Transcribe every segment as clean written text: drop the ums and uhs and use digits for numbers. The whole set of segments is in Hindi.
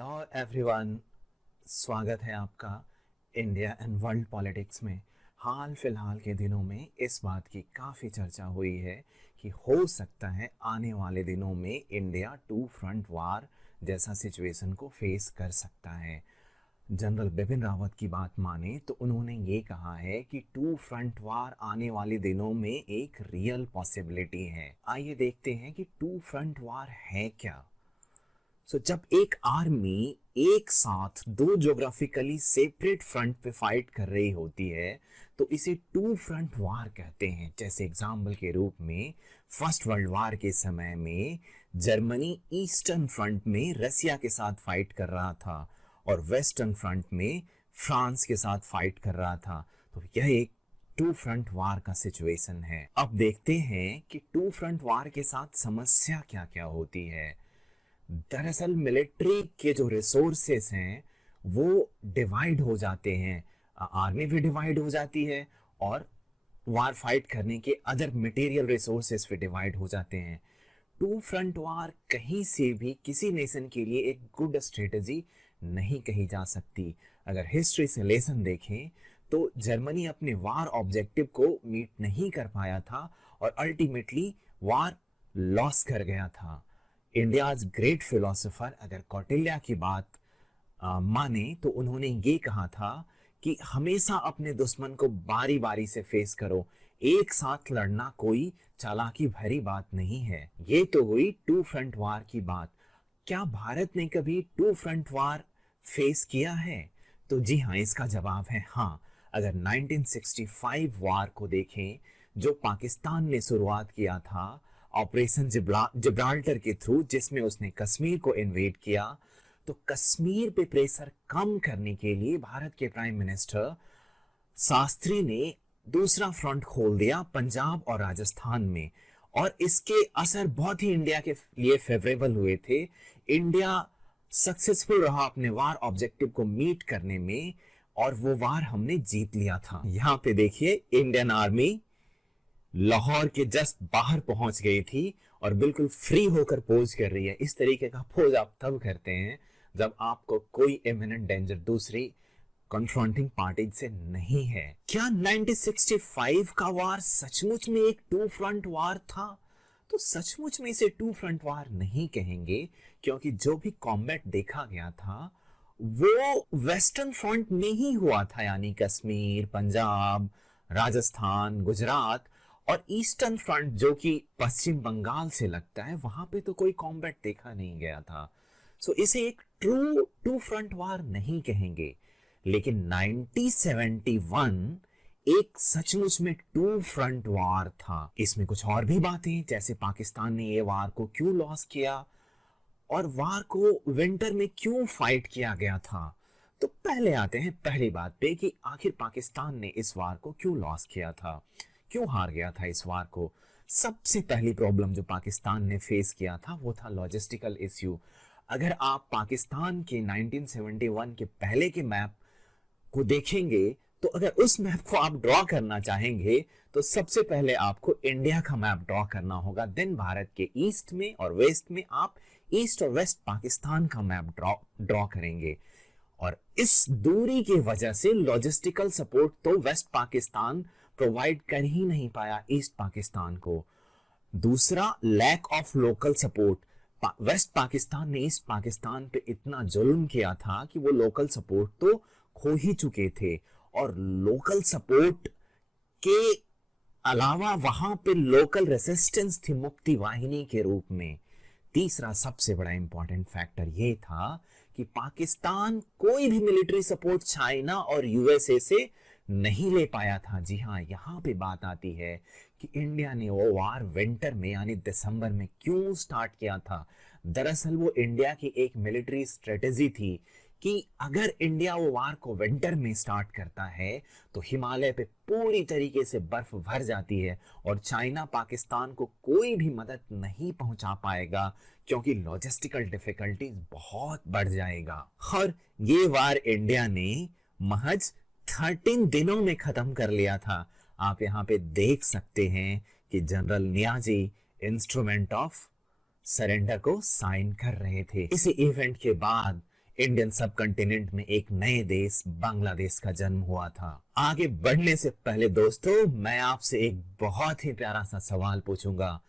हेलो एवरीवन, स्वागत है आपका इंडिया एंड वर्ल्ड पॉलिटिक्स में। हाल फिलहाल के दिनों में इस बात की काफ़ी चर्चा हुई है कि हो सकता है आने वाले दिनों में इंडिया टू फ्रंट वार जैसा सिचुएशन को फेस कर सकता है। जनरल बिपिन रावत की बात माने तो उन्होंने ये कहा है कि टू फ्रंट वार आने वाले दिनों में एक रियल पॉसिबिलिटी है। आइए देखते हैं कि टू फ्रंट वार है क्या। जब एक आर्मी एक साथ दो ज्योग्राफिकली सेपरेट फ्रंट पे फाइट कर रही होती है तो इसे टू फ्रंट वार कहते हैं। जैसे एग्जाम्पल के रूप में फर्स्ट वर्ल्ड वार के समय में जर्मनी ईस्टर्न फ्रंट में रसिया के साथ फाइट कर रहा था और वेस्टर्न फ्रंट में फ्रांस के साथ फाइट कर रहा था। तो यह एक टू फ्रंट वार का सिचुएशन है। अब देखते हैं कि टू फ्रंट वार के साथ समस्या क्या क्या होती है। दरअसल मिलिट्री के जो रिसोर्सेस हैं वो डिवाइड हो जाते हैं, आर्मी भी डिवाइड हो जाती है और वार फाइट करने के अदर मटेरियल रिसोर्सेस भी डिवाइड हो जाते हैं। टू फ्रंट वार कहीं से भी किसी नेशन के लिए एक गुड स्ट्रेटजी नहीं कही जा सकती। अगर हिस्ट्री से लेसन देखें तो जर्मनी अपने वार ऑब्जेक्टिव को मीट नहीं कर पाया था और अल्टीमेटली वार लॉस कर गया था। इंडियाज ग्रेट फिलोसोफर अगर कौटिल्य की बात माने तो उन्होंने ये कहा था कि हमेशा अपने दुश्मन को बारी बारी से फेस करो, एक साथ लड़ना कोई चालाकी भरी बात नहीं है। ये तो हुई टू फ्रंट वार की बात। क्या भारत ने कभी टू फ्रंट वार फेस किया है? तो जी हाँ, इसका जवाब है हाँ। अगर 1965 वार को देखें जो पाकिस्तान ने शुरुआत किया था ऑपरेशन जिब्राल्टर के थ्रू, जिसमें उसने कश्मीर को इन्वेड किया, तो कश्मीर पे प्रेशर कम करने के लिए भारत के प्राइम मिनिस्टर शास्त्री ने दूसरा फ्रंट खोल दिया पंजाब और राजस्थान में और इसके असर बहुत ही इंडिया के लिए फेवरेबल हुए थे। इंडिया सक्सेसफुल रहा अपने वार ऑब्जेक्टिव को मीट करने में और वो वार हमने जीत लिया था। यहाँ पे देखिए इंडियन आर्मी लाहौर के जस्ट बाहर पहुंच गई थी और बिल्कुल फ्री होकर पोज कर रही है। इस तरीके का पोज आप तब करते हैं जब आपको कोई इमिनेंट डेंजर दूसरी कॉन्फ्रंटिंग पार्टी से नहीं है। क्या 1965 का वार सचमुच में एक टू फ्रंट वार था? तो सचमुच में इसे टू फ्रंट वार नहीं कहेंगे क्योंकि जो भी कॉम्बैट देखा गया था वो वेस्टर्न फ्रंट में ही हुआ था, यानी कश्मीर, पंजाब, राजस्थान, गुजरात और ईस्टर्न फ्रंट जो कि पश्चिम बंगाल से लगता है, वहां पे तो कोई कॉम्बैट देखा नहीं गया था। इसे एक ट्रू टू फ्रंट वार नहीं कहेंगे। लेकिन 1971 एक सचमुच में टू फ्रंट वार था। इसमें कुछ और भी बातें, जैसे पाकिस्तान ने ये वार को क्यों लॉस किया और वार को विंटर में क्यों फाइट किया गया था। तो पहले आते हैं पहली बात पे कि आखिर पाकिस्तान ने इस वार को क्यों लॉस किया था, क्यों हार गया था इस वार को। सबसे पहली प्रॉब्लम जो पाकिस्तान ने फेस किया था वो था लॉजिस्टिकल इश्यू। अगर आप पाकिस्तान के 1971 के पहले के मैप को देखेंगे तो अगर उस मैप को आप ड्रॉ करना चाहेंगे तो सबसे पहले आपको इंडिया का मैप ड्रॉ करना होगा। देन भारत के ईस्ट में और वेस्ट में आप ईस्ट और वेस्ट पाकिस्तान का मैप ड्रॉ करेंगे और इस दूरी की वजह से लॉजिस्टिकल सपोर्ट तो वेस्ट पाकिस्तान प्रोवाइड कर ही नहीं पाया ईस्ट पाकिस्तान को। दूसरा, lack of local support. West Pakistan ने ईस्ट पाकिस्तान पे इतना जुल्म किया था कि वो लोकल सपोर्ट तो खो ही चुके थे और लोकल सपोर्ट के अलावा वहां पे लोकल रेसिस्टेंस थी मुक्ति वाहिनी के रूप में। तीसरा सबसे बड़ा इंपॉर्टेंट फैक्टर ये था कि पाकिस्तान कोई भी मिलिट्री सपोर्ट चाइना और यूएसए से नहीं ले पाया था। जी हाँ, यहाँ पे बात आती है कि इंडिया ने वो वार विंटर में यानी दिसंबर में क्यों स्टार्ट किया था। दरअसल वो इंडिया की एक मिलिट्री स्ट्रेटेजी थी कि अगर इंडिया वो वार को विंटर में स्टार्ट करता है तो हिमालय पे पूरी तरीके से बर्फ भर जाती है और चाइना पाकिस्तान को कोई भी मदद नहीं पहुंचा पाएगा क्योंकि लॉजिस्टिकल डिफिकल्टीज बहुत बढ़ जाएगा। और ये वार इंडिया ने महज 13 दिनों में खत्म कर लिया था। आप यहाँ पे देख सकते हैं कि general Niazi instrument of surrender को साइन कर रहे थे। इसी इवेंट के बाद इंडियन सब कंटिनेंट में एक नए देश बांग्लादेश का जन्म हुआ था। आगे बढ़ने से पहले दोस्तों, मैं आपसे एक बहुत ही प्यारा सा सवाल पूछूंगा।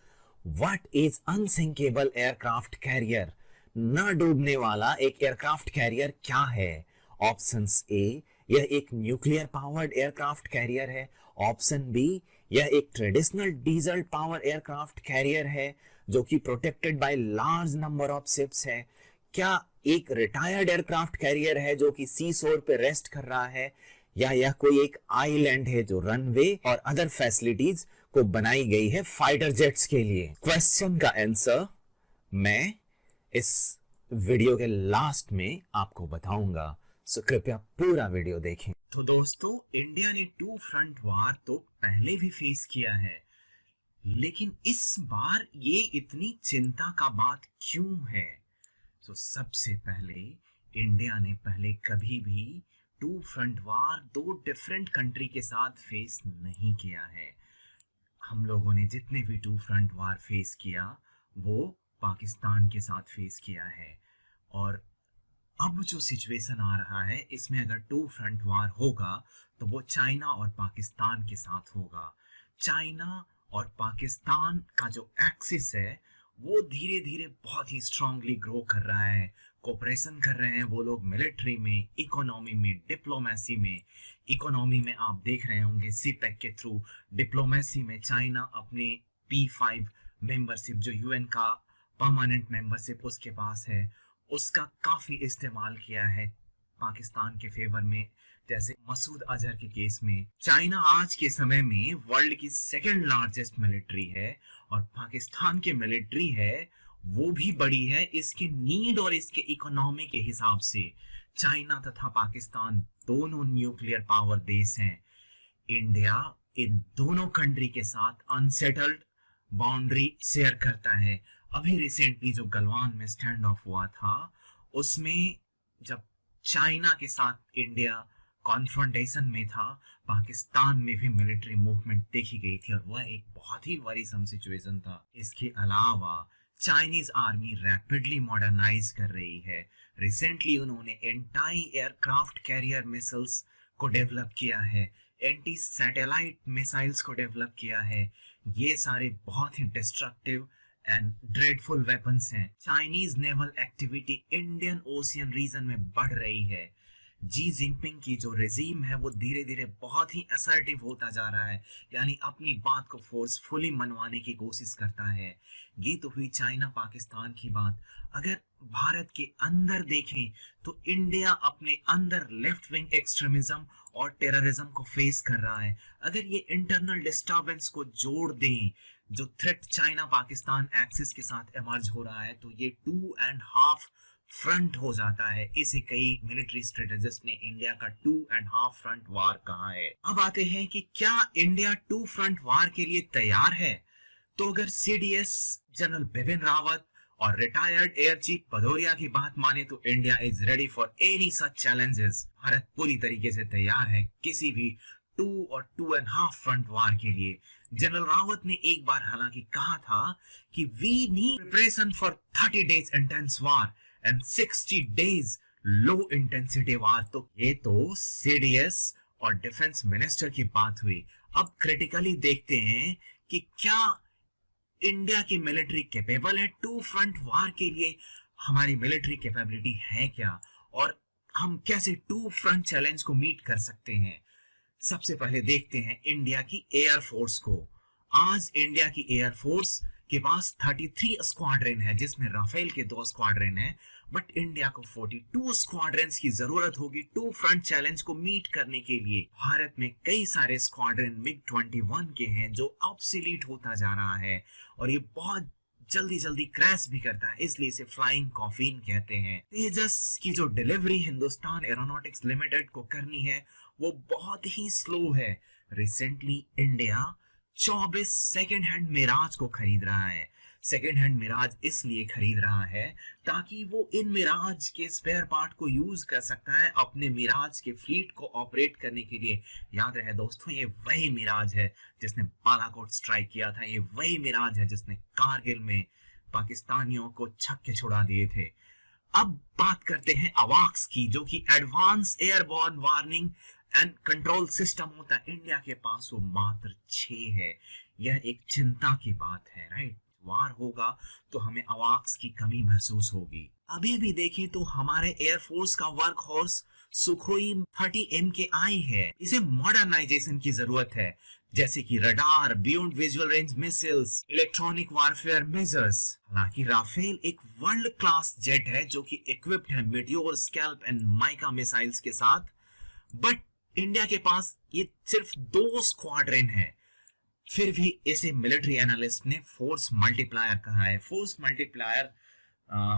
What is unsinkable aircraft career? न डूबने वाला एक एयरक्राफ्ट कैरियर क्या है? ऑप्शंस ए, यह एक न्यूक्लियर पावर्ड एयरक्राफ्ट कैरियर है। ऑप्शन बी, यह एक traditional diesel power aircraft carrier है जो कि protected by large number of ships है। क्या एक रिटायर्ड एयरक्राफ्ट कैरियर है जो कि सी शोर पे रेस्ट कर रहा है, या यह कोई एक आइलैंड है जो रनवे और अदर फैसिलिटीज को बनाई गई है फाइटर जेट्स के लिए? क्वेश्चन का आंसर मैं इस वीडियो के लास्ट में आपको बताऊंगा, सो कृपया पूरा वीडियो देखें। तो दोस्तों, इंडिया ने टू फ्रंट वार तो पहले भी फेस किया है, लेकिन इस बार ये इतनी चिंता का बात क्यों है? तो सबसे पहले इंडिया ने पहले कभी भी टू फ्रंट वार दो डिफरेंट कंट्री के साथ फेस नहीं किया है। हम लोगों ने जितने भी टू फ्रंट वार फेस किया वो पाकिस्तान के साथ फेस किया है, और अब जो सिचुएशन आ रहा है इसमें अगर टू फ्रंट वार होगा तो वो चाइना और पाकिस्तान के साथ होगा। चाइना और पाकिस्तान का जो एक्सिस है वो धीरे धीरे बहुत ही स्ट्रांगली ग्रो कर रहा है। कोऑपरेशन कर रहे हैं वो लोग मिलिट्री में, इकोनॉमी में, डिप्लोमेसी में। इकोनॉमी में आप देख रहे होंगे सीपेक के थ्रू। डिप्लोमेसी में चाइना अपने P5 मेंबरशिप, जो यूएन का परमानेंट मेंबरशिप उसके पास है, उसका काफी इस्तेमाल किया है पाकिस्तान के फेवर में। जैसे मसूद अजहर के केस में चाइना आज के समय में वर्ल्ड की सेकंड लार्जेस्ट मिलिट्री है, और पाकिस्तान की मिलिट्री है वो भी बड़ी है इसके नीड और इसके इकोनॉमी के हिसाब से। चाइना तथा पाकिस्तान दोनों न्यूक्लियर पावर देश हैं। इंडिया इन दोनों कंट्री के साथ अनसेटल्ड बाउंड्री शेयर करता है। अभी रिसेंटली जो गलवान में स्टैंड ऑफ हुआ था उसमें जब चाइना के साथ इंडिया कॉन्फ्रंटेशन में था, पाकिस्तान में भी मिलिट्री मूवमेंट देखी गई थी, और वह एक बहुत ही वरीसम सिचुएशन था। इसके अलावा चाइनीज आर्मी रैपिडली मॉडर्नाइज कर रही है। रिसेंटली उन्होंने एंटी एयरक्राफ्ट कैरियर मिसाइल्स को डेवलप किया है, एंटी सैटेलाइट मिसाइल्स को डेवलप किया है। ये सारे बहुत ही डिस्ट्रक्टिव एंड ड्रेडफुल वेपन्स हैं। Chinese naval activity Indian ocean region में बढ़ रही है। जी जिनपिंग की जो रेजीम है वो धीरे धीरे बहुत ही असर्टिव होता जा रहा है, यानी अपनी बात को फोर्सफुली मनवाने की कोशिश करता है। ये तो हुई चाइना पाकिस्तान की बात। अगर भारत के अंदर देखें तो इंडिया अपने अंदर लेफ्ट विंग एक्सट्रीमिज्म और टेररिज्म को फेस कर रहा है। अगर ये इंटरनल डिस्टर्बेंस को जोड़ दें, जो थ्रेट चाइना पाकिस्तान एक्सिस के साथ इमर्ज हो रहा है, तो ये 2.5 फ्रंट हो जाता है। इसे कई मिलिट्री स्ट्रेटेजिस्ट ने इंडिया का 2.5 फ्रंट वार कहा है। अब आते हैं कि क्या इंडिया 2 फ्रंट वार के लिए तैयार है? तो अगर CDS जनरल बिपिन रावत और रिटायर्ड एयर चीफ भदौरिया की बात माने तो India is ready for any such challenges. Bharat पूरी तरीके से तैयार है किसी भी 2 और 2.5 फ्रंट वार के लिए। जनरल रावत ने एक बार हालांकि कहा था कि we need preparation for 30 days intense war and 60 days low intensity war. तो ये तो CDS और डिफेंस मिनिस्टर की बात हुई। अब क्रिटिकली देखते हैं कि क्या इंडिया की मिलिट्री कैपेबल है 2 फ्रंट वार के लिए? हमारी मिलिट्री कैपेबिलिटी है क्या, और हम कैसे 2 फ्रंट चैलेंज को मीट कर सकते हैं? सबसे पहले देखते हैं इंडिया की एयर फोर्स को। आज इंडिया की एयर फोर्स के पास 33 स्क्वाड्रन है, जिसमें राफेल के 2 स्क्वाड्रन है, बट इंडिया को 42 स्क्वाड्रन्स की जरूरत होगी 2 फ्रंट चैलेंज को मीट करने के लिए। भारत में कई सारे स्क्वाड्रन MiG-21 के हैं जो ऑब्सोलीट होता जा रहा है, और ये बहुत जल्दी जल्दी क्रैश भी करता है, इसलिए इसे फ्लाइंग कॉफिन कहते हैं। तेजस की जो डिलीवरी हिंदुस्तान एरोनॉटिक्स लिमिटेड को करनी है वो बहुत ही स्लो है। Recently India 24 second hand Mirage को खरीद रहा है। सेकेंड हैंड मिराज इसलिए खरीद रहा है ताकि वो इन मिराज के स्पेयर पार्ट को यूज कर सकता है अपने मिराज के फ्लीट को ऑपरेट करने के लिए। याद रहे दोस्तों, ये वही मिराज है जिसने बालाकोट स्ट्राइक किया था, ये वही मिराज है जिसने कारगिल में पाकिस्तानियों को छक्के छुड़ा दिए थे। अब बात करते हैं अवाक्स की, जो कि advance airborne warning and control system होता है। इंडिया के पास वो मात्र 6 है। यह एक चिंता की बात है, राइट। वार होगा तो हमें अवाक्स की कमी महसूस होगी। अभी भी देखें तो हमारे एयरफोर्स का वर्क हॉर्स सुखोई 30 MKI है। इसे मॉडर्नाइजेशन की जरूरत है, जैसे कि radar, beyond visual range missiles, electronic warfare measures. हालांकि राफेल एक वर्ल्ड क्लास जेट है जो कि इक्विप्ड है meteor, scalp and mica missiles के साथ, बट इंडिया के पास ये सिर्फ 2 स्क्वाड्रन है। फिर भी इसे मिलिट्री एनालिस्ट ने फोर्स मल्टीप्लायर कहा है। फोर्स मल्टीप्लायर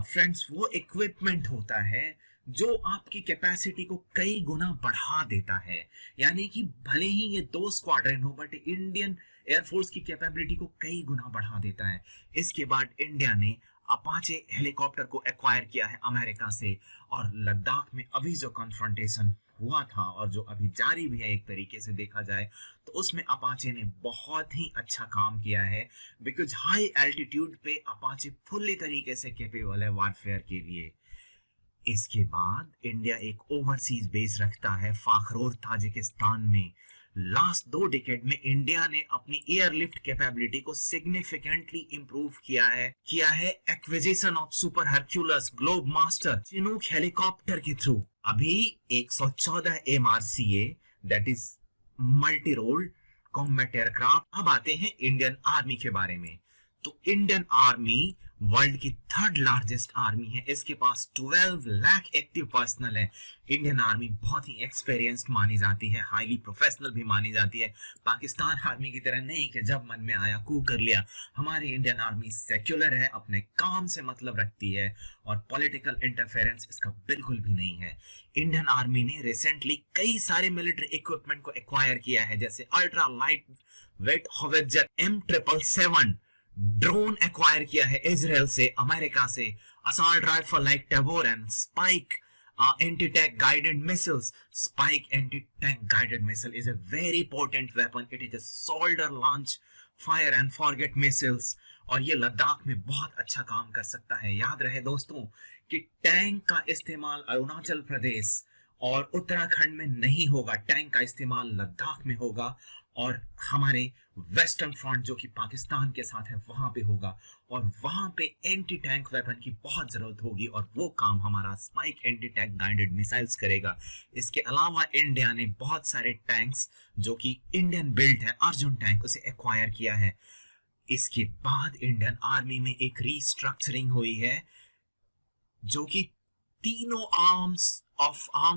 फ्रेंड्स वो इक्विपमेंट होता है जो आपकी कैपेसिटी को कई गुना बढ़ा देता है। यानी कि भले ही ये 2 स्क्वाड्रन हो, बट इंडियन एयरफोर्स की कैपेबिलिटी को कई गुना बढ़ा देता है। इसके बाद इंडिया ने अपाचे हेलीकॉप्टर को एक्वायर किया है अमेरिका से, और लद्दाख में अभी जो कन्फ्रंटेशन हुआ था और जो अभी जारी भी है एक तरीके से देखा जाए, तो उसमें अपाचे ने बहुत ही अच्छा काम किया है, बिकॉज हाई एल्टीट्यूड पे अपाचे फुल्ली तरीके से कैपेबल है वारफेयर के लिए। इसके बाद इंडिया एक ओवरसीज बेस रखता है फाखरोर ताजिकिस्तान में। लास्ट 2 डिकेड में इंडिया ने अपनी एयरलिफ्ट कैपेबिलिटी को सिग्निफिकेंटली इंप्रूव किया है acquisition of super Hercules, Globemaster, Chinook helicopter के थ्रू। अभी 114 MRCA that is multi role combat aircraft. अब आते हैं इंडियन आर्मी के बारे में। तो इंडियन आर्मी वर्ल्ड की 3rd लार्जेस्ट आर्मी है। इसके पास 12 लाख एक्टिव पर्सनल है। इंडियन आर्मी बहुत ही एक्सपीरियंस्ड मानी जाती है, हाईली प्रोफेशनल भी मानी जाती है। पाकिस्तान आर्मी की तरह नहीं कि जब मन में आया कू कर लिया। हमारी इंडियन आर्मी सेक्युलर है, अपने काम से मतलब रखती है, और पॉलिटिकल इंटरफेरेंस इसका बिल्कुल भी नहीं है। इंडियन आर्मी ने रिसेंटली कई सारे मिलिट्री इक्विपमेंट को एक्वायर किया है, जैसे ultra light weight howitzer M777 drone acquire किया है इजराइल से, अमेरिका से, assault rifle like Tavor and Spike anti tank guided missiles. Spike anti tank guided missile is a very potent weapon. It is a shoulder launch fire and forget missiles, और ये लद्दाख में बहुत अच्छा काम कर सकता है। याद रहे दोस्तों कि टैंक का इस्तेमाल अरुणाचल प्रदेश और उत्तराखंड में नहीं होगा, टैंक का इस्तेमाल लद्दाख में होगा, और हमारे वेस्टर्न फ्रंट जो कि पाकिस्तान के साथ है वहां पे होगा, और वहां पे एंटी टैंक वेपन की बहुत जरूरत होगी, और वो काम हमारा spike anti tank guided missiles करेगा। इसके अलावा इंडिया ने बहुत सारे टैंक्स जो कि इंडियन बिल्ट है, अर्जुन टैंक, उसे एक्वायर किया है। इसके बाद इंडियन आर्मी में एक रीस्ट्रक्चरिंग हुई है, जो कि तीनों arm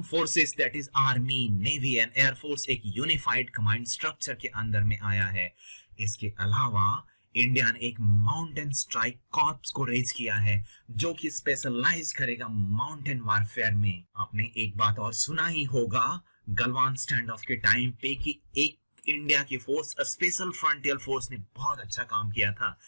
forces that is army, navy and air force एक यूनिफाइड कमांड स्ट्रक्चर के अंदर में आया है। इसके अलावा इंडिया ने एक माउंटेन स्ट्राइक कॉर्प्स को रेज किया है, जो कि स्पेशलाइज करेगा माउंटेन वारफेयर में। आपने एक बात और सुना ही होगा गलवान स्टैंड ऑफ के टाइम पे कि एक इंडिया की फोर्स स्पेशल फ्रंटियर फोर्स ने बहुत अच्छा काम किया था।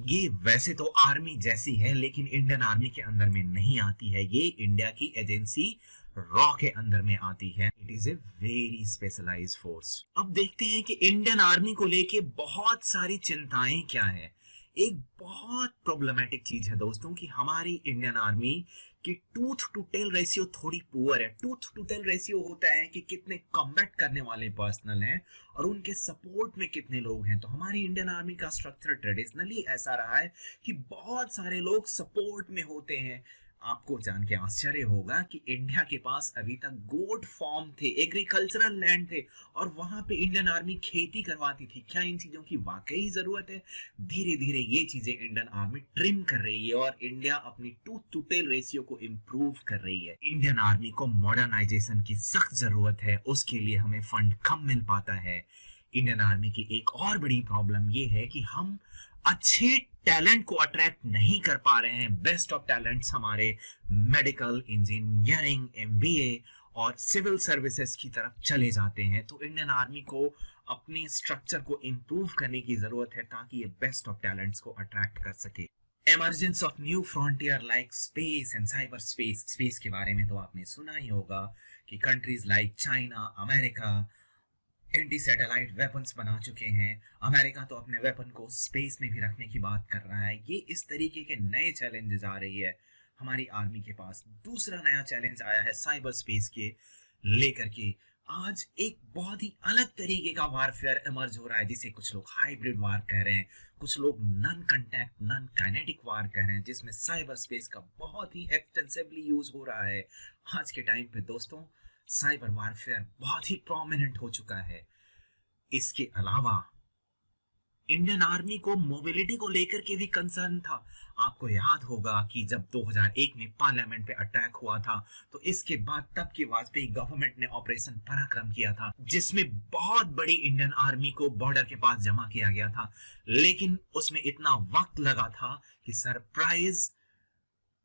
ये वैसे तो आर्मी जैसी है, लेकिन इंडियन आर्मी के अंदर में नहीं आती है। ये इंडिया की एजेंसी रॉ के अंदर में आती है। It is a very specialised force. अब देखते हैं कि इंडियन आर्मी को लेके बहुत सारी चिंताएं क्या है। एक बहुत प्रॉब्लमेटिक चीज है दोस्तों कि हमारी इंडियन आर्मी की टूथ टू टेल रेशियो थोड़ी पुअर है। टूथ टू टेल रेशियो होता है कि कितने कॉम्बैट करने वाले पर्सनल हैं और उनके सपोर्ट में कितने लोग हैं। तो हमारी इंडियन आर्मी का स्ट्रक्चर ट्रेडिशनली ऐसा रहा है कि बहुत सारे लोग सपोर्ट में होते हैं। आपको जान के आश्चर्य होगा कि इंडिया के पास अभी तक गोट फार्म थे, एग्रीकल्चरल लैंड थे, और वहां पे इंडियन आर्मी खेती करवाती थी। क्या इन चीजों की वाकई जरूरत है? धीरे धीरे ये चीजें इंडियन आर्मी ट्रिम कर रही है और इंडिया अपनी टूथ टू टेल रेशियो को इंप्रूव कर रही है। इंडियन आर्मी को मॉडर्नाइजेशन की सख्त जरूरत है, उसके लिए हमें फंड कम मिल पाता है। इंडियन आर्मी की एक और बड़ी प्रॉब्लम ये है कि हम अच्छे टैलेंट को अट्रैक्ट नहीं कर पा रहे हैं। बेस्ट ऑफ टैलेंट्स हमारे मेडिकल, इंजीनियरिंग, एमबीए और सिविल सर्विसेज की तरफ चले जाते हैं। तो इंडियन आर्मी को अपनी स्ट्रक्चर को इंप्रूव करने की जरूरत है ताकि ये बेस्ट ऑफ टैलेंट्स को अट्रैक्ट कर सके। Emergence of new frontier like space and cyber space. Space के बारे में तो आपने सुना ही होगा कि countries like China, America anti satellite weapons बना चुके हैं। अमेरिका तो अपने वेपन को स्पेस में भी रखने की बात कर रहा है। ये इस तरीके के नए चैलेंजेस आ रही है। हमारी आर्मी के पास। दूसरा नया चैलेंज आया है साइबर स्पेस के लेकर के। आज एक बहुत ही अलग तरीके का वारफेयर इमर्ज हो रहा है, जिसे कुछ लोग हाइब्रिड वार कह रहे हैं, कुछ लोग नॉन कांटेक्ट नॉन काइनेटिक वार कह रहे हैं, जिसमें साइबर स्पेस का बहुत ही एक्सटेंसिवली यूज हो रहा है। आज के टाइम पे दोस्तों साइबर वारफेयर बहुत ही प्रोमिनेंट हो चुका है। इसके अलावा इंडियन आर्मी को मोबिलिटी को लेकर के भी कंसर्न था। आपको याद होगा कि जब 2001 में पार्लियामेंट पे अटैक हुआ था, तो इसके बाद तब की वाजपेयी गवर्नमेंट ने ऑपरेशन पराक्रम किया था, जिसमें बहुत बड़ी इंडियन आर्मी को बॉर्डर के पास जमा किया गया था। लेकिन उसमें इतना वक्त लगा था कि सरप्राइज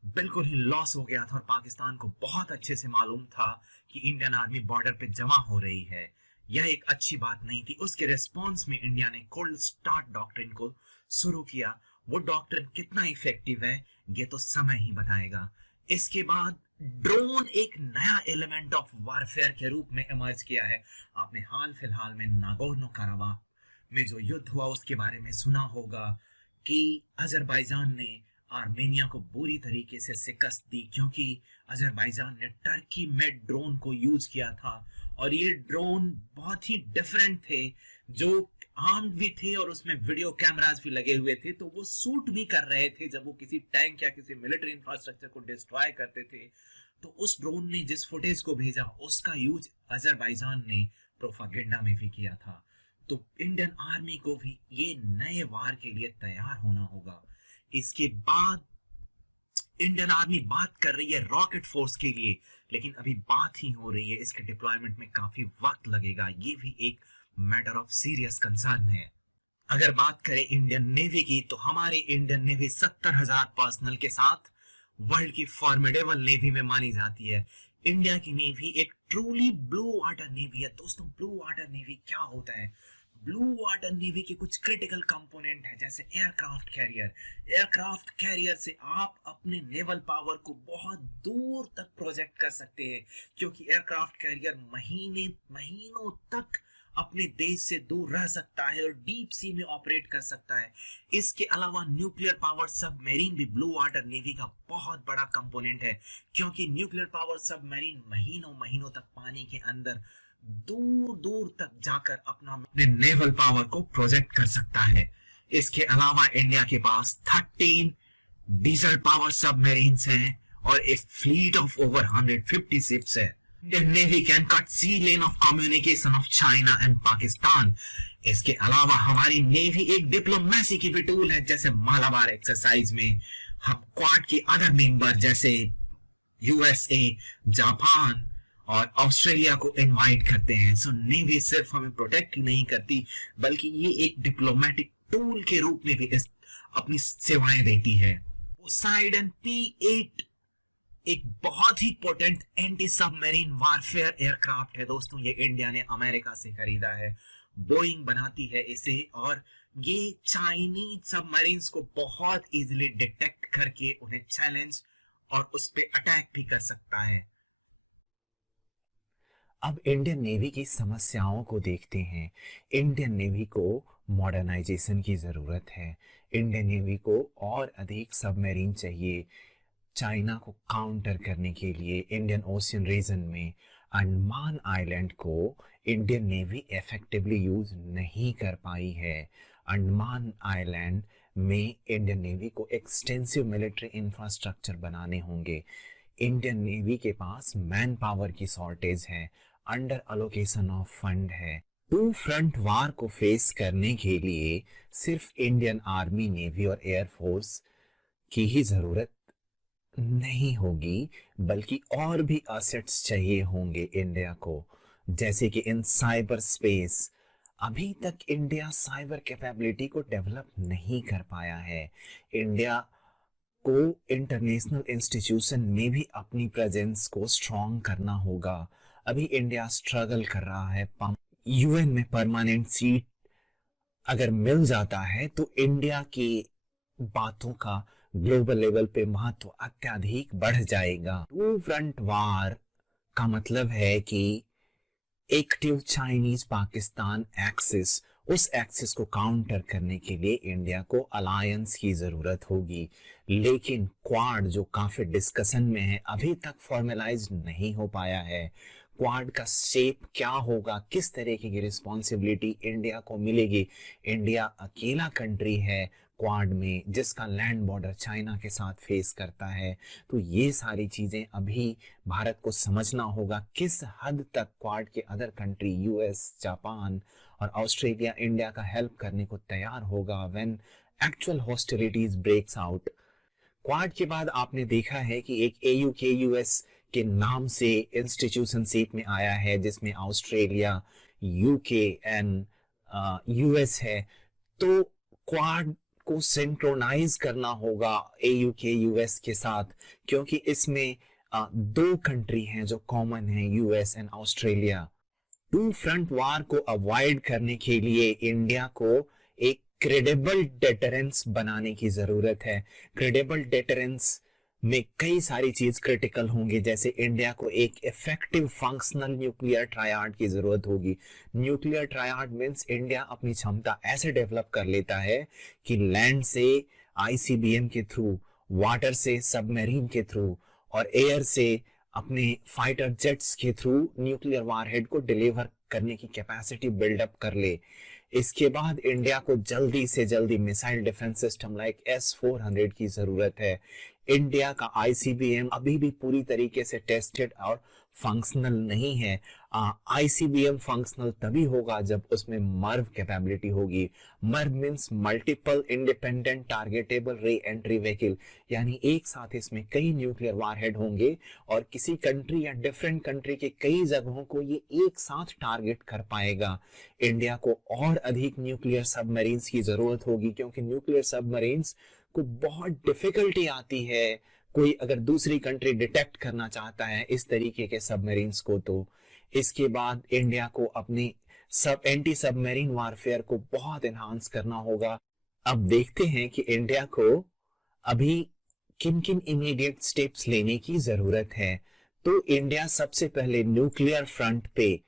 बिल्कुल ही लॉस हो गया था, और पाकिस्तान को बहुत अच्छे से मालूम था कि इंडियन आर्मी बॉर्डर पे जमा हो रही है। यह एक अच्छी बात नहीं थी। उसके रिस्पॉन्स में इंडिया ने कोल्ड स्टार्ट डॉक्ट्रिन को शुरू किया। वो डॉक्ट्रिन कितना इफेक्टिव है ये तो समय ही बताएगा। इसके बाद ड्रोन एक नया एलिमेंट ऑफ वारफेयर के रूप में इमर्ज किया है। आपने हाल फिलहाल में नागोर्नो कराबाख में जो युद्ध हुआ उसके बारे में सुना होगा कि अजरबैजान ने आर्मेनिया को बुरी तरीके से शिकस्त दी, क्योंकि अजरबैजान ने टर्की मेड ड्रोन को यूज किया था, और ये ड्रोन बहुत ही डिफरेंट थे, जो आर्म्ड भी थे और उसमें वीडियो कैमरास भी लगे हुए थे, तो वो शूट भी कर रहे थे जब वो किसी टैंक या किसी मिलिट्री इंफ्रास्ट्रक्चर को डिस्ट्रॉय करते थे। तो उस ड्रोन ने जिस फुटेज को भेजा उसका यूज अजरबैजान ने प्रोपागेंडा में भी किया था। तो इंडियन आर्मी को भी ये नए वार के लिए तैयार होना होगा। इसके बाद इंडियन आर्मी बात कर रही है रॉकेट फोर्स के लिए, लेकिन अभी बात ही हो रही है, इसके डिप्लॉयमेंट में काफी वक्त लगेगा। ये भी एक मैटर ऑफ सीरियस कंसर्न है। अगर बात करें इंडियन नेवी की, तो हमारी इंडियन नेवी 70,000 पर्सनल के साथ वर्ल्ड की फॉर्मिडेबल नेवी में मानी जाती है। इंडिया की नेवी एक ट्रूली ब्लू वाटर नेवी है। दोस्तों ब्लू वाटर नेवी क्या होता है? ब्लू वाटर नेवी के कुछ क्रिटिकल कंपोनेंट है, जैसे एयरक्राफ्ट कैरियर। एयरक्राफ्ट कैरियर से आप अपने नेवल पावर को बहुत दूर तक प्रोजेक्ट कर सकते हैं, क्योंकि एयरक्राफ्ट कैरियर महीनों तक अपने देश से दूर रह सकता है और डीप सी में ऑपरेट कर सकता है। इसके अलावा न्यूक्लियर पावर सबमरीन भी ब्लू वाटर नेवी का बहुत बड़ा कंपोनेंट है, क्योंकि न्यूक्लियर पावर सबमरीन महीनों तक पानी के अंदर दूर दूर तक जाकर अपना नेवल पावर को प्रोजेक्ट कर सकता है। इसके अलावा इंडिया के पास 13 डीजल पावर सबमरीन्स हैं और एक फ्लीट ऑफ ओवर 150 शिप्स है। Indian navy can cut sea lane of communication of China and Pakistan. इसके अलावा हमारी नेवी एक डिप्लोमेसी की भी टूल है, जैसे मालाबार एक्सरसाइज में हम क्वाड के अदर मेंबर जैसे यूएसए, जापान और ऑस्ट्रेलिया को इनवाइट करते हैं। सो नेवी सिर्फ हमें प्रोटेक्ट ही नहीं करती, बल्कि ये एक डिप्लोमेटिक टूल के रूप में भी अपनी सेवाएं देती है। पोसाइडन P-8 एक बहुत ही potent anti submarine warfare aircraft है। दोस्तों ये इंडिया ने अमेरिका से खरीदा है, बोइंग बनाती है इसे, और ये चाइनीज सबमरीन्स को बहुत इजीली डिटेक्ट करके उन्हें चैलेंज और उस पर अटैक भी कर सकता है। अब इंडियन नेवी की समस्याओं को देखते हैं। इंडियन नेवी को मॉडर्नाइजेशन की ज़रूरत है। इंडियन नेवी को और अधिक सबमरीन चाहिए चाइना को काउंटर करने के लिए। इंडियन ओशियन रीजन में अंडमान आइलैंड को इंडियन नेवी इफेक्टिवली यूज नहीं कर पाई है। अंडमान आइलैंड में इंडियन नेवी को एक्सटेंसिव मिलिट्री इंफ्रास्ट्रक्चर बनाने होंगे। इंडियन नेवी के पास मैन पावर की शॉर्टेज है, अंडर अलोकेशन ऑफ फंड है। टू फ्रंट वार को फेस करने के लिए सिर्फ इंडियन आर्मी, नेवी और एयरफोर्स की ही जरूरत नहीं होगी, बल्कि और भी एसेट्स चाहिए होंगे इंडिया को, जैसे कि इन साइबर स्पेस। अभी तक इंडिया साइबर कैपेबिलिटी को डेवलप नहीं कर पाया है। इंडिया को इंटरनेशनल इंस्टीट्यूशन में भी अपनी प्रेजेंस को स्ट्रॉन्ग करना होगा। अभी इंडिया स्ट्रगल कर रहा है। यूएन में परमानेंट सीट अगर मिल जाता है तो इंडिया की बातों का ग्लोबल लेवल पे महत्व अत्यधिक बढ़ जाएगा। टू फ्रंट वार का मतलब है कि एक्टिव चाइनीज पाकिस्तान एक्सिस उस एक्सेस को काउंटर करने के लिए इंडिया को अलायंस की जरूरत होगी। लेकिन क्वाड जो काफी डिस्कशन में है, अभी तक फॉर्मलाइज नहीं हो पाया है। क्वाड का शेप क्या होगा, किस तरीके की रिस्पॉन्सिबिलिटी इंडिया को मिलेगी। इंडिया अकेला कंट्री है क्वाड में जिसका लैंड बॉर्डर चाइना के साथ फेस करता है। तो ये सारी चीजें अभी भारत को समझना होगा, किस हद तक क्वाड के अदर कंट्री यूएस, जापान और ऑस्ट्रेलिया इंडिया का हेल्प करने को तैयार होगा when actual hostilities breaks out. Quad के बाद आपने देखा है कि एक एयू के यूएस के नाम से इंस्टीट्यूशन सीट में आया है जिसमें ऑस्ट्रेलिया, यूके एंड यूएस है। तो क्वाड को सिंक्रोनाइज करना होगा एयू के यूएस के साथ, क्योंकि इसमें दो कंट्री हैं जो कॉमन हैं, US and Australia. Two front war को अवॉइड करने के लिए इंडिया को एक क्रेडिबल डेटरेंस बनाने की जरूरत है। क्रेडिबल डेटरेंस में कई सारी चीज क्रिटिकल होंगे, जैसे इंडिया को एक इफेक्टिव फंक्शनल न्यूक्लियर ट्रायड की जरूरत होगी। न्यूक्लियर ट्रायड मींस इंडिया अपनी क्षमता ऐसे डेवलप कर लेता है कि लैंड से आईसीबीएम के थ्रू, वाटर से सबमरीन के थ्रू और एयर से अपने फाइटर जेट्स के थ्रू न्यूक्लियर वारहेड को डिलीवर करने की कैपेसिटी बिल्डअप कर ले। इसके बाद इंडिया को जल्दी से जल्दी missile defence system like S-400 की जरूरत है। इंडिया का आईसीबीएम अभी भी पूरी तरीके से टेस्टेड और फंक्शनल नहीं है। आईसीबीएम फंक्शनल तभी होगा जब उसमें मर्व कैपेबिलिटी होगी। Merv means multiple independent targetable re entry vehicle, यानी एक साथ इसमें कई न्यूक्लियर वारहेड होंगे और किसी कंट्री या डिफरेंट कंट्री के कई जगहों को ये एक साथ टारगेट कर पाएगा। इंडिया को और अधिक न्यूक्लियर सबमरीन्स की जरूरत होगी, क्योंकि न्यूक्लियर सबमरीन्स को बहुत डिफिकल्टी आती है। कोई अगर दूसरी कंट्री डिटेक्ट करना चाहता है इस तरीके के सबमरीन्स को, तो इसके बाद इंडिया को अपनी एंटी सबमरीन वारफेयर को बहुत एनहांस करना होगा। अब देखते हैं कि इंडिया को अभी किन किन इमीडिएट स्टेप्स लेने की जरूरत है। तो इंडिया सबसे पहले न्यूक्लियर फ्रंट पे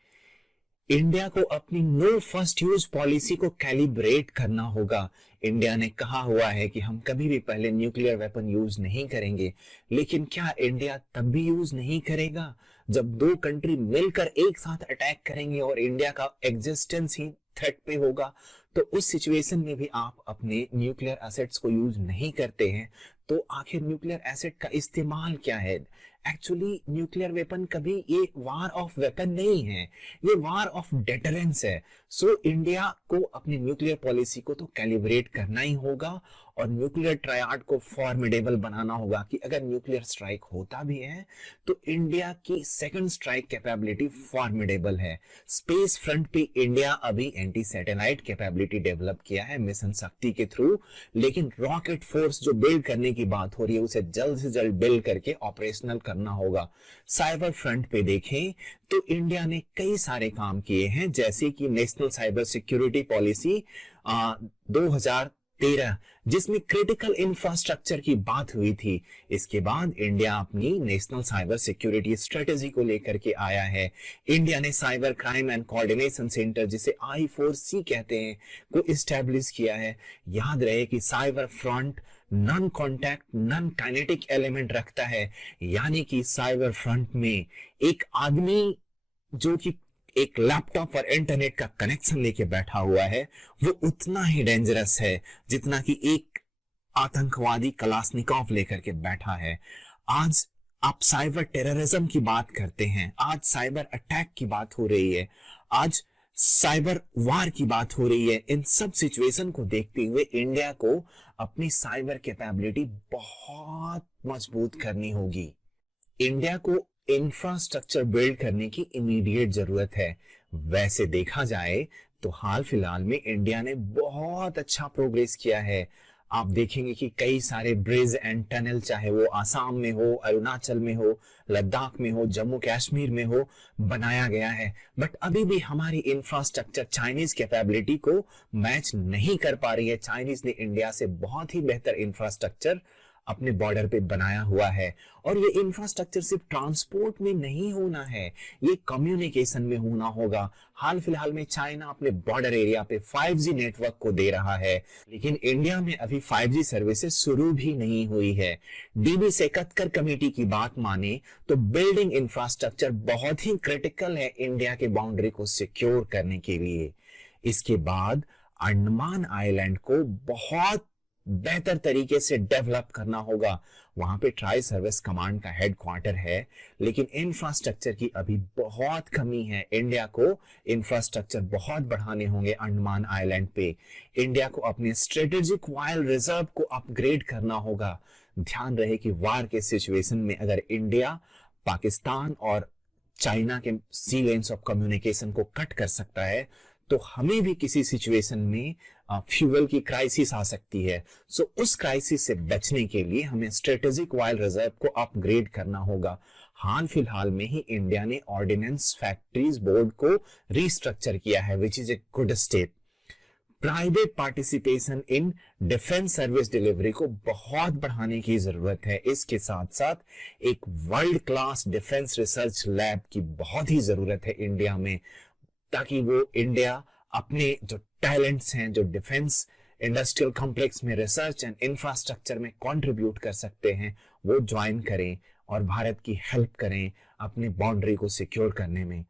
इंडिया को अपनी नो फर्स्ट यूज पॉलिसी को कैलिब्रेट करना होगा। इंडिया ने कहा हुआ है कि हम कभी भी पहले न्यूक्लियर वेपन यूज नहीं करेंगे, लेकिन क्या इंडिया तब भी यूज नहीं करेगा जब दो कंट्री मिलकर एक साथ अटैक करेंगे और इंडिया का एग्जिस्टेंस ही थ्रेट पे होगा? तो उस सिचुएशन में भी आप अपने न्यूक्लियर एसेट्स को यूज नहीं करते हैं, तो आखिर न्यूक्लियर एसेट का इस्तेमाल क्या है? एक्चुअली न्यूक्लियर वेपन कभी ये वार ऑफ वेपन नहीं है, ये वार ऑफ डेटरेंस है। सो इंडिया को अपनी न्यूक्लियर पॉलिसी को तो कैलिब्रेट करना ही होगा और न्यूक्लियर ट्रायड को फॉर्मिडेबल बनाना होगा कि अगर न्यूक्लियर स्ट्राइक होता भी है तो इंडिया की सेकंड स्ट्राइक कैपेबिलिटी फॉर्मिडेबल है। स्पेस फ्रंट पे इंडिया अभी एंटी सैटेलाइट कैपेबिलिटी डेवलप किया है मिशन शक्ति के थ्रू, लेकिन रॉकेट फोर्स जो बिल्ड करने की बात हो रही है उसे जल्द से जल्द बिल्ड करके ऑपरेशनल करना होगा। साइबर फ्रंट पे देखें तो इंडिया ने कई सारे काम किए हैं, जैसे कि नेशनल साइबर सिक्योरिटी पॉलिसी 2013 जिसमें क्रिटिकल इंफ्रास्ट्रक्चर की बात हुई थी। इसके बाद इंडिया अपनी नेशनल साइबर सिक्योरिटी स्ट्रेटेजी को लेकर के आया है। इंडिया ने cyber crime and coordination centre, जिसे I4C कहते हैं, को इस्टेब्लिश किया है। याद रहे कि cyber front non contact non kinetic element रखता है, यानी कि साइबर फ्रंट में एक आदमी जो कि एक लैपटॉप और इंटरनेट का कनेक्शन लेके बैठा हुआ है वो उतना ही डेंजरस है जितना कि एक आतंकवादी कलाशनिकोव लेकर के बैठा है। आज आप साइबर टेररिज्म की बात करते हैं, आज साइबर अटैक की बात हो रही है, आज साइबर वार की बात हो रही है। इन सब सिचुएशन को देखते हुए इंडिया को अपनी साइबर कैपेबिलिटी बहुत मजबूत करनी होगी। इंडिया को इंफ्रास्ट्रक्चर बिल्ड करने की इमीडिएट जरूरत है। वैसे देखा जाए तो हाल फिलहाल में इंडिया ने बहुत अच्छा प्रोग्रेस किया है। आप देखेंगे कि कई सारे ब्रिज एंड टनल, चाहे वो आसाम में हो, अरुणाचल में हो, लद्दाख में हो, जम्मू कश्मीर में हो, बनाया गया है। बट अभी भी हमारी इंफ्रास्ट्रक्चर चाइनीज कैपेबिलिटी को मैच नहीं कर पा रही है। चाइनीज ने इंडिया से बहुत ही बेहतर इंफ्रास्ट्रक्चर अपने बॉर्डर पे बनाया हुआ है। और ये इंफ्रास्ट्रक्चर सिर्फ ट्रांसपोर्ट में नहीं होना है, ये कम्युनिकेशन में होना होगा। हाल फिलहाल में चाइना अपने बॉर्डर एरिया पे 5G नेटवर्क को दे रहा है, लेकिन इंडिया में अभी 5G सर्विसेज शुरू भी नहीं हुई है। डीबी सेकतकर कमेटी की बात माने तो बिल्डिंग इंफ्रास्ट्रक्चर बहुत ही क्रिटिकल है इंडिया के बाउंड्री को सिक्योर करने के लिए। इसके बाद अंडमान आइलैंड को बहुत बेहतर तरीके से डेवलप करना होगा। वहां पे ट्राई सर्विस कमांड का हेडक्वार्टर है, लेकिन इंफ्रास्ट्रक्चर की अभी बहुत कमी है। इंडिया को इंफ्रास्ट्रक्चर बहुत बढ़ाने होंगे अंडमान आइलैंड पे। इंडिया को अपने स्ट्रेटेजिक वाइल्ड रिजर्व को अपग्रेड करना होगा। ध्यान रहे कि वार के सिचुएशन में अगर इंडिया पाकिस्तान और चाइना के सी लेन्स ऑफ कम्युनिकेशन को कट कर सकता है, तो हमें भी किसी सिचुएशन में फ्यूल की क्राइसिस आ सकती है। सो उस क्राइसिस से बचने के लिए हमें स्ट्रेटेजिक वाइल्ड रिजर्व को अपग्रेड करना होगा। हाल फिलहाल में ही इंडिया ने ऑर्डिनेंस फैक्ट्रीज बोर्ड को रिस्ट्रक्चर किया है, which is a good step. Private participation in defence service delivery को बहुत बढ़ाने की जरूरत है। इसके साथ साथ एक world class defence research lab की बहुत ही जरूरत है इंडिया में, ताकि वो इंडिया अपने जो टैलेंट्स हैं, जो डिफेंस इंडस्ट्रियल कॉम्प्लेक्स में रिसर्च एंड इंफ्रास्ट्रक्चर में कंट्रीब्यूट कर सकते हैं, वो ज्वाइन करें और भारत की हेल्प करें अपनी बाउंड्री को सिक्योर करने में।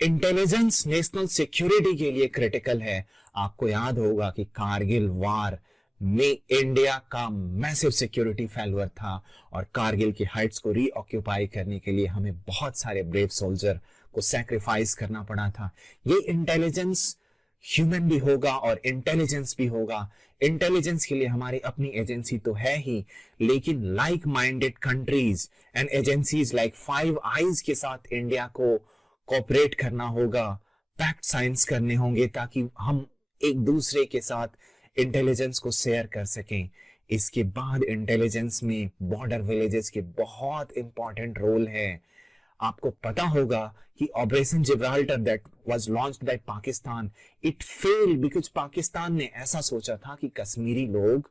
इंटेलिजेंस नेशनल सिक्योरिटी के लिए क्रिटिकल है। आपको याद होगा कि कारगिल वार में इंडिया का मैसिव सिक्योरिटी फेल्यूर था और कारगिल की हाइट्स को रीऑक्यूपाई करने के लिए हमें बहुत सारे ब्रेव सोल्जर को सैक्रिफाइस करना पड़ा था। ये इंटेलिजेंस ह्यूमन भी होगा और इंटेलिजेंस भी होगा। इंटेलिजेंस के लिए हमारी अपनी एजेंसी तो है ही, लेकिन like minded countries and agencies like five I's के साथ इंडिया को कोऑपरेट करना होगा, पैक्ट साइंस करने होंगे, ताकि हम एक दूसरे के साथ इंटेलिजेंस को शेयर कर सकें। इसके बाद इंटेलिजेंस में बॉर्डर विलेजेस के बहुत इंपॉर्टेंट रोल है। आपको पता होगा कि operation Gibraltar that was launched by Pakistan, it failed because Pakistan ने ऐसा सोचा था कि कश्मीरी लोग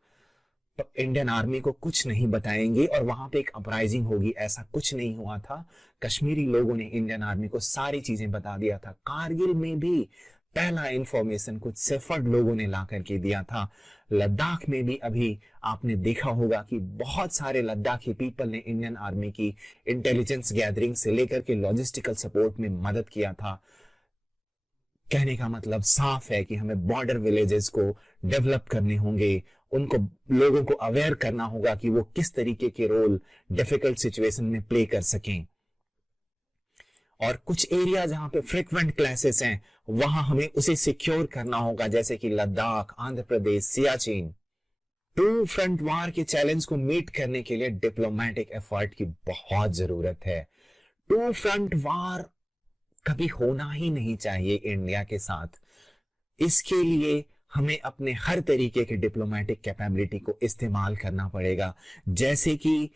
इंडियन आर्मी को कुछ नहीं बताएंगे और वहां पे एक अपराइजिंग होगी। ऐसा कुछ नहीं हुआ था। कश्मीरी लोगों ने इंडियन आर्मी को सारी चीजें बता दिया था। कारगिल में भी पहला इंफॉर्मेशन कुछ सेफर्ड लोगों ने ला करके दिया था। लद्दाख में भी अभी आपने देखा होगा कि बहुत सारे लद्दाखी पीपल ने इंडियन आर्मी की इंटेलिजेंस गैदरिंग से लेकर के लॉजिस्टिकल सपोर्ट में मदद किया था। कहने का मतलब साफ है कि हमें बॉर्डर विलेजेस को डेवलप करने होंगे, उनको लोगों को अवेयर करना होगा कि वो किस तरीके के रोल डिफिकल्ट सिचुएशन में प्ले कर सकें। और कुछ एरिया जहां पे फ्रीक्वेंट क्लासेस हैं वहां हमें उसे सिक्योर करना होगा, जैसे कि लद्दाख, आंध्र प्रदेश, सियाचिन। टू फ्रंट वार के चैलेंज को मीट करने के लिए डिप्लोमेटिक एफर्ट की बहुत जरूरत है। टू फ्रंट वार कभी होना ही नहीं चाहिए इंडिया के साथ। इसके लिए हमें अपने हर तरीके के डिप्लोमेटिक कैपेबिलिटी को इस्तेमाल करना पड़ेगा। जैसे कि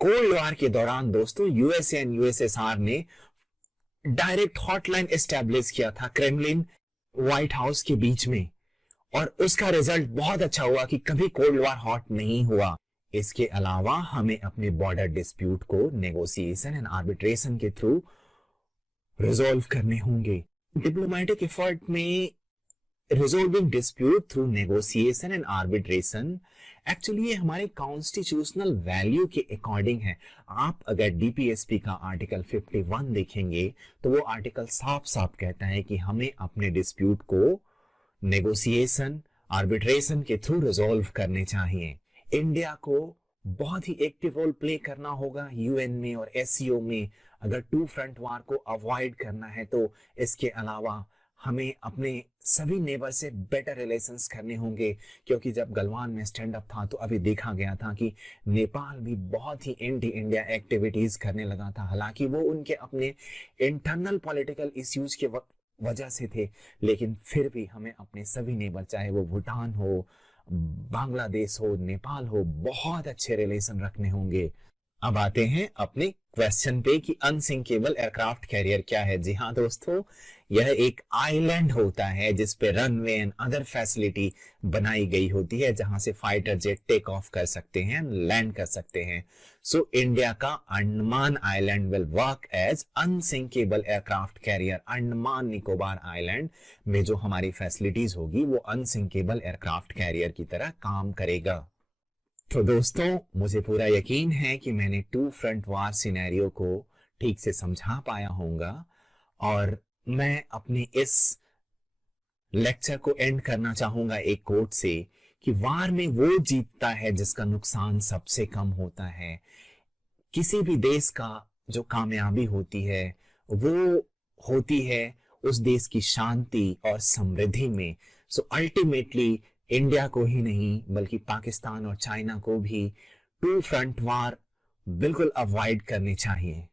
कोल्ड वार के दौरान दोस्तों यूएसए एंड यूएसएसआर ने डायरेक्ट हॉटलाइन एस्टैब्लिश किया था क्रेमलिन व्हाइट हाउस के बीच में, और उसका रिजल्ट बहुत अच्छा हुआ कि कभी कोल्ड वार हॉट नहीं हुआ। इसके अलावा हमें अपने बॉर्डर डिस्प्यूट को नेगोशिएशन एंड आर्बिट्रेशन के थ्रू रिजॉल्व करने होंगे। डिप्लोमेटिक एफर्ट में resolving dispute through negotiation and arbitration actually ये हमारे कॉन्स्टिट्यूशनल वैल्यू के अकॉर्डिंग है। आप अगर डीपीएसपी का आर्टिकल 51 देखेंगे तो वो आर्टिकल साफ साफ कहता है कि हमें अपने डिस्प्यूट को नेगोशिएशन आर्बिट्रेशन के थ्रू रिजॉल्व करने चाहिए। इंडिया को बहुत ही एक्टिव रोल प्ले करना होगा यूएन में और एससीओ में अगर टू फ्रंट वार को अवॉइड करना है तो। इसके अलावा हमें अपने सभी नेबर से बेटर रिलेशंस करने होंगे, क्योंकि जब गलवान में स्टैंड अप था तो अभी देखा गया था कि नेपाल भी बहुत ही एंटी इंडिया एक्टिविटीज करने लगा था। हालांकि वो उनके अपने इंटरनल पॉलिटिकल इश्यूज के वजह से थे, लेकिन फिर भी हमें अपने सभी नेबर, चाहे वो भूटान हो, बांग्लादेश हो, नेपाल हो, बहुत अच्छे रिलेशन रखने होंगे। अब आते हैं अपने क्वेश्चन पे कि अनसिंकेबल एयरक्राफ्ट कैरियर क्या है। जी हाँ दोस्तों, यह एक आइलैंड होता है जिस पे रनवे एंड अदर फैसिलिटी बनाई गई होती है, जहां से फाइटर जेट टेक ऑफ कर सकते हैं, लैंड कर सकते हैं। सो इंडिया का Andaman island will work as unsinkable aircraft carrier. Andaman Nicobar island में जो हमारी फैसिलिटीज होगी वो अनसिंकेबल एयरक्राफ्ट कैरियर की तरह काम करेगा। तो दोस्तों, मुझे पूरा यकीन है कि मैंने टू फ्रंट वार सिनेरियो को ठीक से समझा पाया होऊंगा, और मैं अपने इस लेक्चर को एंड करना चाहूंगा एक कोट से कि वार में वो जीतता है जिसका नुकसान सबसे कम होता है। किसी भी देश का जो कामयाबी होती है वो होती है उस देश की शांति और समृद्धि में। सो अल्टीमेटली इंडिया को ही नहीं बल्कि पाकिस्तान और चाइना को भी टू फ्रंट वार बिल्कुल अवॉइड करनी चाहिए।